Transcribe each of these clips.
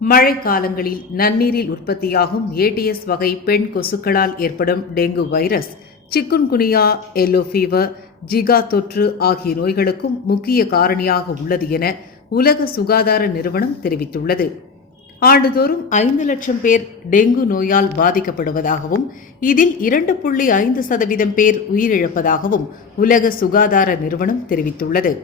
மழைக்காலங்களில் நன்னீரில் உற்பத்தியாகும் ஏடிஎஸ் வகை பெண் கொசுக்களால் ஏற்படும் dengue virus chikungunya yellow fever zika தொற்று ஆகிய நோய்களுக்கும் முக்கிய காரணியாக உள்ளது என உலக சுகாதார நிறுவனம் தெரிவித்துள்ளது. ஆண்டுதோறும் ஐந்து லட்சம் பேர் டெங்கு நோயால் பாதிக்கப்படுவதாகவும் இதில் இரண்டு புள்ளி ஐந்து சதவீதம் பேர் உயிரிழப்பதாகவும் உலக சுகாதார நிறுவனம் தெரிவித்துள்ளது.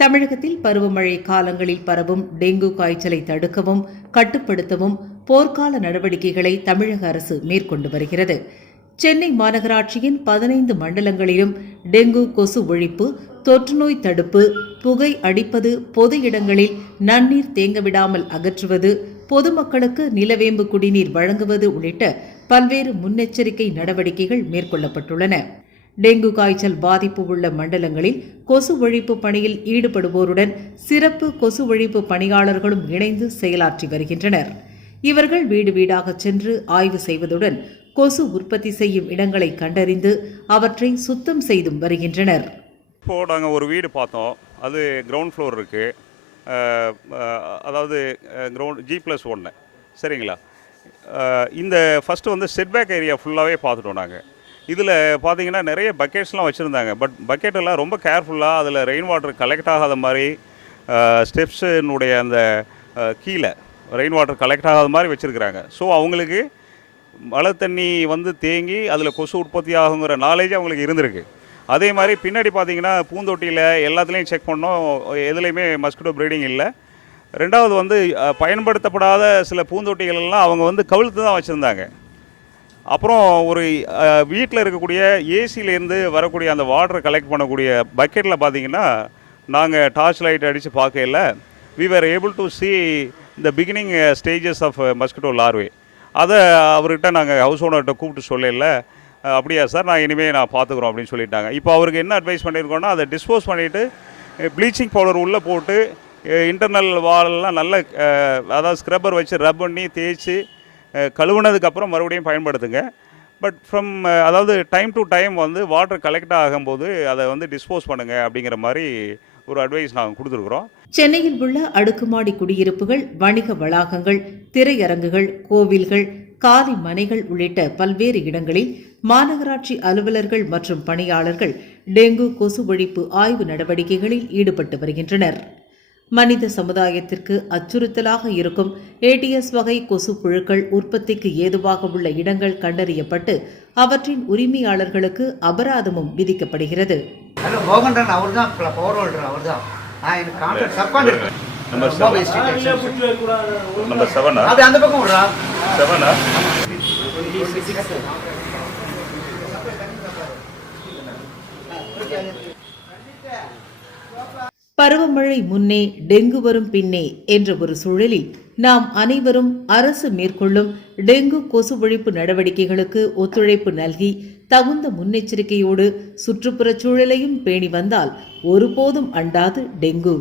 தமிழகத்தில் பருவமழை காலங்களில் பரவும் டெங்கு காய்ச்சலை தடுக்கவும் கட்டுப்படுத்தவும் போர்க்கால நடவடிக்கைகளை தமிழக அரசு மேற்கொண்டு வருகிறது. சென்னை மாநகராட்சியின் பதினைந்து மண்டலங்களிலும் டெங்கு கொசு ஒழிப்பு தொற்றுநோய் தடுப்பு புகை அடிப்பது பொது இடங்களில் நன்னீர் தேங்கவிடாமல் அகற்றுவது பொதுமக்களுக்கு நிலவேம்பு குடிநீர் வழங்குவது உள்ளிட்ட பல்வேறு முன்னெச்சரிக்கை நடவடிக்கைகள் மேற்கொள்ளப்பட்டுள்ளன. டெங்கு காய்ச்சல் பாதிப்பு உள்ள மண்டலங்களில் கொசு ஒழிப்பு பணியில் ஈடுபடுவோருடன் சிறப்பு கொசு ஒழிப்பு பணியாளர்களும் இணைந்து செயலாற்றி வருகின்றனர். இவர்கள் வீடு வீடாக சென்று ஆய்வு செய்வதுடன் கொசு உற்பத்தி செய்யும் இடங்களை கண்டறிந்து அவற்றை சுத்தம் செய்தும் வருகின்றனர். இப்போ நாங்கள் ஒரு வீடு பார்த்தோம். அது கிரவுண்ட் ஃப்ளோர் இருக்குது அதாவது கிரவுண்ட் ஜி ப்ளஸ் ஒன்று சரிங்களா? இந்த ஃபஸ்ட்டு வந்து செட்பேக் ஏரியா ஃபுல்லாகவே பார்த்துட்டோம் நாங்கள் இதில் பார்த்தீங்கன்னா நிறைய பக்கெட்ஸ்லாம் வச்சுருந்தாங்க. பட் பக்கெட் எல்லாம் ரொம்ப கேர்ஃபுல்லாக அதில் ரெயின் வாட்டர் கலெக்ட் ஆகாத மாதிரி ஸ்டெப்ஸினுடைய அந்த கீழே ரெயின் வாட்டர் கலெக்ட் ஆகாத மாதிரி வச்சுருக்குறாங்க. ஸோ அவங்களுக்கு மழை தண்ணி வந்து தேங்கி அதில் கொசு உற்பத்தி ஆகுங்கிற நாலேஜ் அவங்களுக்கு இருந்திருக்கு. அதே மாதிரி பின்னாடி பார்த்தீங்கன்னா பூந்தொட்டியில் எல்லாத்துலேயும் செக் பண்ணோம். எதுலேயுமே மஸ்கிட்டோ ப்ரீடிங் இல்லை. ரெண்டாவது வந்து பயன்படுத்தப்படாத சில பூந்தொட்டிகள் எல்லாம் அவங்க வந்து கவிழ்த்து தான் வச்சுருந்தாங்க. அப்புறம் ஒரு வீட்டில் இருக்கக்கூடிய ஏசிலேருந்து வரக்கூடிய அந்த வாட்டரை கலெக்ட் பண்ணக்கூடிய பக்கெட்டில் பார்த்தீங்கன்னா நாங்கள் டார்ச் லைட் அடித்து பார்க்கல we were able to see the beginning stages of mosquito larvae அதை அவர்கிட்ட நாங்கள் ஹவுஸ் ஓனர்கிட்ட கூப்பிட்டு சொல்லல. அப்படியா சார் நான் இனிமேல் நான் பார்த்துக்குறோம் அப்படின்னு சொல்லிட்டாங்க. இப்போ அவருக்கு என்ன அட்வைஸ் பண்ணியிருக்கோன்னா அதை டிஸ்போஸ் பண்ணிவிட்டு ப்ளீச்சிங் பவுடர் உள்ளே போட்டு இன்டர்னல் வாலெல்லாம் நல்ல அதாவது ஸ்க்ரப்பர் வச்சு ரப் பண்ணி தேய்ச்சி கழுவுனதுக்கப்புறம் மறுபடியும் பயன்படுத்துங்க. பட் ஃப்ரம் அதாவது டைம் டு டைம் வந்து வாட்டர் கலெக்ட் ஆகும்போது அதை வந்து டிஸ்போஸ் பண்ணுங்கள் அப்படிங்கிற மாதிரி ஒரு அட்வைஸ் நாங்கள் கொடுத்துருக்குறோம். சென்னையில் உள்ள அடுக்குமாடி குடியிருப்புகள் வணிக வளாகங்கள் திரையரங்குகள் கோவில்கள் காலி மனைகள் உள்ளிட்ட பல்வேறு இடங்களில் மாநகராட்சி அலுவலர்கள் மற்றும் பணியாளர்கள் டெங்கு கொசு ஒழிப்பு ஆய்வு நடவடிக்கைகளில் ஈடுபட்டு வருகின்றனர். மனித சமுதாயத்திற்கு அச்சுறுத்தலாக இருக்கும் ஏடிஎஸ் வகை கொசு புழுக்கள் உற்பத்திக்கு ஏதுவாக உள்ள இடங்கள் கண்டறியப்பட்டு அவற்றின் உரிமையாளர்களுக்கு அபராதமும் விதிக்கப்படுகிறது. ஹலோ பருவமழை முன்னே டெங்கு வரும் பின்னே என்ற ஒரு சூழலில் நாம் அனைவரும் அரசு மேற்கொள்ளும் டெங்கு கொசு ஒழிப்பு நடவடிக்கைகளுக்கு ஒத்துழைப்பு நல்கி தகுந்த முன்னெச்சரிக்கையோடு சுற்றுப்புறச் சூழலையும் பேணி வந்தால் ஒருபோதும் அண்டாது டெங்கு.